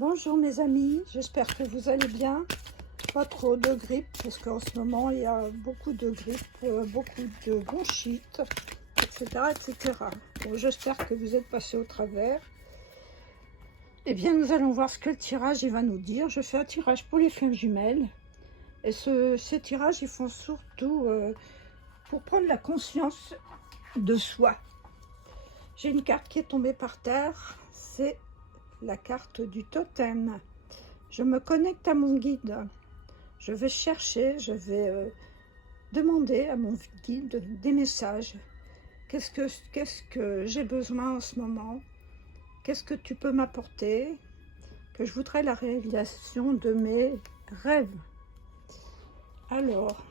Bonjour mes amis, j'espère que vous allez bien. Pas trop de grippe, parce qu'en ce moment il y a beaucoup de grippe, beaucoup de bronchite, etc. etc. Bon, j'espère que vous êtes passés au travers. Eh bien, nous allons voir ce que le tirage il va nous dire. Je fais un tirage pour les flammes jumelles. Et ces tirages, ils font surtout pour prendre la conscience de soi. J'ai une carte qui est tombée par terre, c'est la carte du totem. Je me connecte à mon guide. Je vais chercher, je vais demander à mon guide des messages. Qu'est-ce que j'ai besoin en ce moment? Qu'est-ce que tu peux m'apporter? Que je voudrais la réalisation de mes rêves. Alors,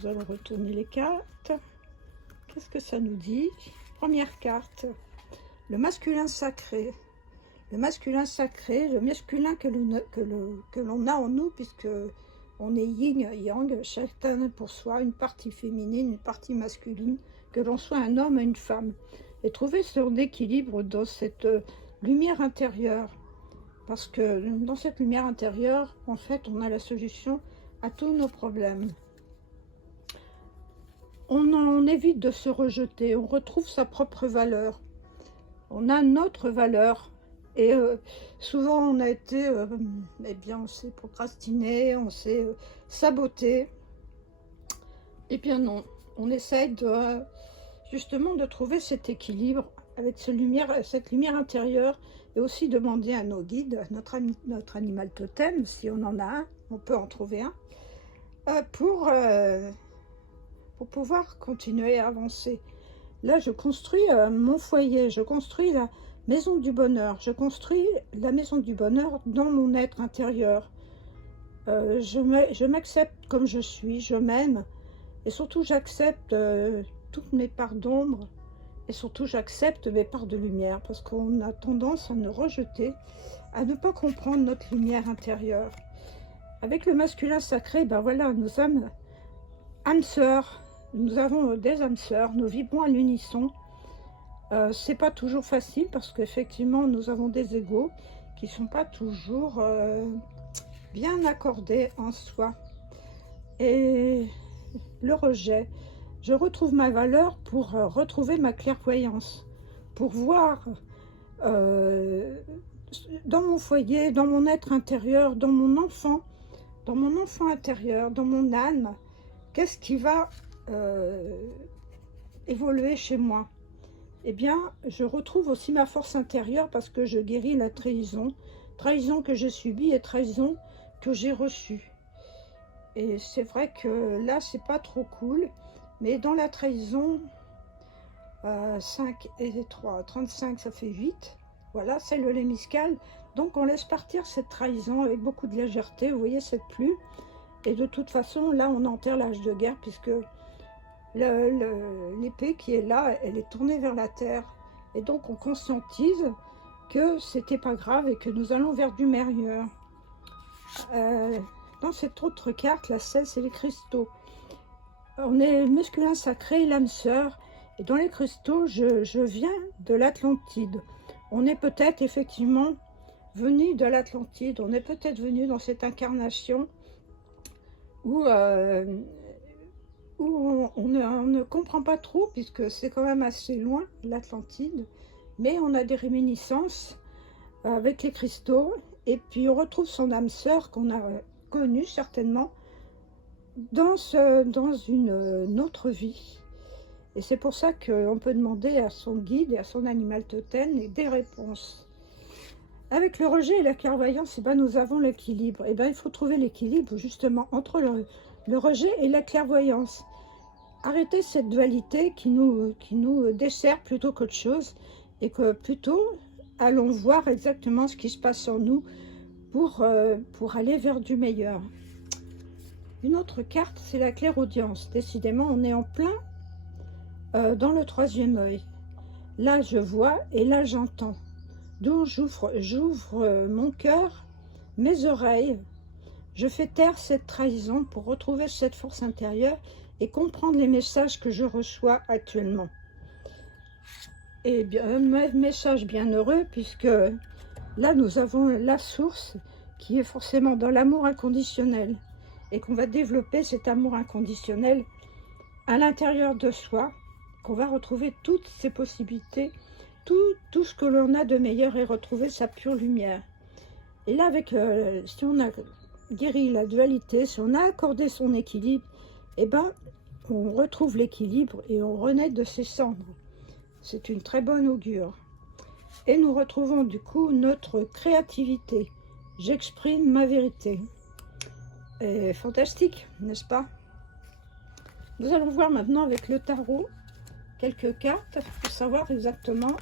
nous allons retourner les cartes. Qu'est-ce que ça nous dit? Première carte, le masculin sacré. Le masculin sacré, le masculin que l'on a en nous, puisque on est yin, yang, chacun pour soi, une partie féminine, une partie masculine, que l'on soit un homme et une femme. Et trouver son équilibre dans cette lumière intérieure. Parce que dans cette lumière intérieure, en fait, on a la solution à tous nos problèmes. On évite de se rejeter, on retrouve sa propre valeur. On a notre valeur. Et souvent, on a été, eh bien, on s'est procrastiné, on s'est saboté. Eh bien non, on essaye justement de trouver cet équilibre avec cette lumière intérieure, et aussi demander à nos guides, notre animal totem, si on en a un, on peut en trouver un, pour pouvoir continuer à avancer. Là, je construis mon foyer, je construis la maison du bonheur. Je construis la maison du bonheur dans mon être intérieur. Je m'accepte comme je suis, je m'aime. Et surtout, j'accepte toutes mes parts d'ombre. Et surtout, j'accepte mes parts de lumière. Parce qu'on a tendance à nous rejeter, à ne pas comprendre notre lumière intérieure. Avec le masculin sacré, ben voilà, nous sommes âmes sœurs. Nous avons des âmes sœurs, nous vibrons à l'unisson. C'est pas toujours facile parce qu'effectivement nous avons des égos qui sont pas toujours bien accordés en soi. Et le rejet, je retrouve ma valeur pour retrouver ma clairvoyance, pour voir dans mon foyer, dans mon être intérieur, dans mon enfant intérieur, dans mon âme, qu'est-ce qui va évoluer chez moi. Eh bien, je retrouve aussi ma force intérieure parce que je guéris la trahison. Trahison que j'ai subie et trahison que j'ai reçue. Et c'est vrai que là, c'est pas trop cool. Mais dans la trahison, 5 et 3, 35, ça fait 8. Voilà, c'est le lémiscal. Donc, on laisse partir cette trahison avec beaucoup de légèreté. Vous voyez cette plume. Et de toute façon, là, on enterre l'âge de guerre puisque l'épée qui est là, elle est tournée vers la terre. Et donc on conscientise que c'était pas grave et que nous allons vers du meilleur. Dans cette autre carte, la 16, c'est les cristaux. On est masculin sacré, l'âme sœur. Et dans les cristaux, je viens de l'Atlantide. On est peut-être effectivement venu de l'Atlantide. On est peut-être venu dans cette incarnation où on ne comprend pas trop, puisque c'est quand même assez loin, l'Atlantide, mais on a des réminiscences avec les cristaux, et puis on retrouve son âme sœur qu'on a connue certainement dans une autre vie. Et c'est pour ça qu'on peut demander à son guide et à son animal totem des réponses. Avec le rejet et la clairvoyance, eh ben, nous avons l'équilibre. Eh ben, il faut trouver l'équilibre justement entre le rejet et la clairvoyance. Arrêter cette dualité qui nous dessert plutôt qu'autre chose, et que plutôt allons voir exactement ce qui se passe en nous pour aller vers du meilleur. Une autre carte, c'est la clairaudience. Décidément, on est en plein dans le troisième œil. Là, je vois et là, j'entends. Donc, j'ouvre mon cœur, mes oreilles. Je fais taire cette trahison pour retrouver cette force intérieure et comprendre les messages que je reçois actuellement. Et bien, un message bienheureux, puisque Là, nous avons la source qui est forcément dans l'amour inconditionnel et qu'on va développer cet amour inconditionnel à l'intérieur de soi, qu'on va retrouver toutes ces possibilités, tout ce que l'on a de meilleur et retrouver sa pure lumière. Et là, si on a guéri la dualité, si on a accordé son équilibre, eh ben, on retrouve l'équilibre et on renaît de ses cendres. C'est une très bonne augure. Et nous retrouvons du coup notre créativité. J'exprime ma vérité. Et fantastique, n'est-ce pas? Nous allons voir maintenant avec le tarot quelques cartes pour savoir exactement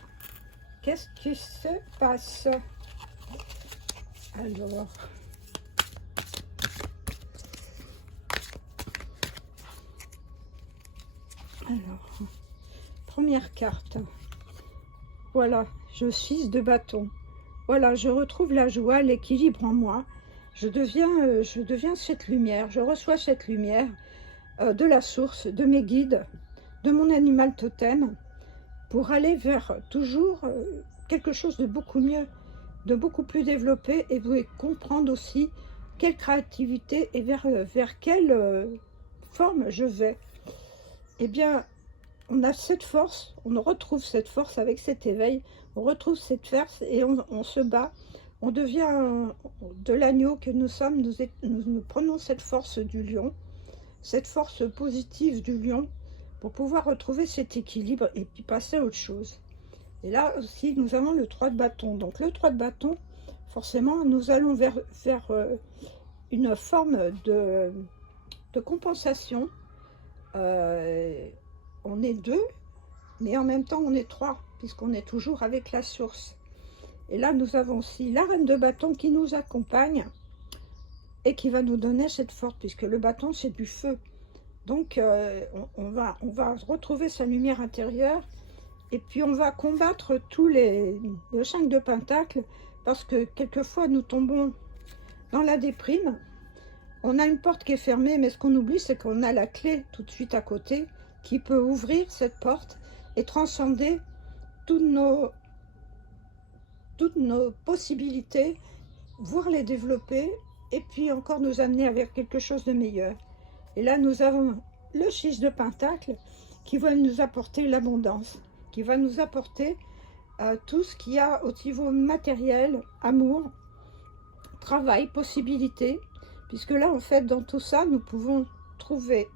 qu'est-ce qui se passe. Alors, première carte. Voilà, je suis de bâton. Voilà, je retrouve la joie, l'équilibre en moi. Je deviens cette lumière. Je reçois cette lumière de la source, de mes guides, de mon animal totem, pour aller vers toujours quelque chose de beaucoup mieux, de beaucoup plus développé, et vous comprendre aussi quelle créativité et vers quelle forme je vais. Eh bien, on a cette force, on retrouve cette force avec cet éveil, on retrouve cette force et on se bat, on devient de l'agneau que nous sommes, nous prenons cette force du lion, cette force positive du lion, pour pouvoir retrouver cet équilibre et puis passer à autre chose. Et là aussi, nous avons le 3 de bâton. Donc le 3 de bâton, forcément, nous allons vers une forme de compensation. On est 2, mais en même temps on est 3, puisqu'on est toujours avec la source. Et là, nous avons aussi la reine de bâton qui nous accompagne et qui va nous donner cette force, puisque le bâton, c'est du feu. Donc, on va retrouver sa lumière intérieure, et puis on va combattre tous les 5 de Pentacle, parce que quelquefois, nous tombons dans la déprime. On a une porte qui est fermée, mais ce qu'on oublie, c'est qu'on a la clé tout de suite à côté, qui peut ouvrir cette porte et transcender toutes nos possibilités, voire les développer, et puis encore nous amener vers quelque chose de meilleur. Et là, nous avons le 6 de Pentacle qui va nous apporter l'abondance, qui va nous apporter tout ce qu'il y a au niveau matériel, amour, travail, possibilités, puisque là, en fait, dans tout ça, nous pouvons trouver,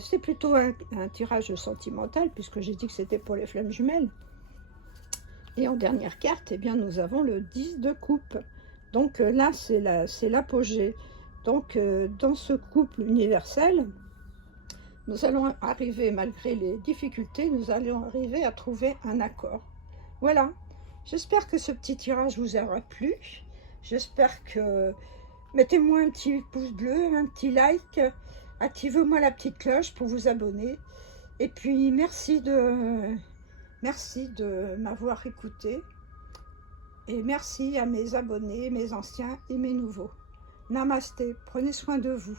c'est plutôt un tirage sentimental, puisque j'ai dit que c'était pour les flammes jumelles. Et en dernière carte, eh bien, nous avons le 10 de coupe. Donc là, c'est l'apogée. Donc, dans ce couple universel, nous allons arriver, malgré les difficultés, nous allons arriver à trouver un accord. Voilà. J'espère que ce petit tirage vous aura plu. J'espère que... Mettez-moi un petit pouce bleu, un petit like. Activez-moi la petite cloche pour vous abonner. Et puis, merci de m'avoir écouté. Et merci à mes abonnés, mes anciens et mes nouveaux. Namasté, prenez soin de vous.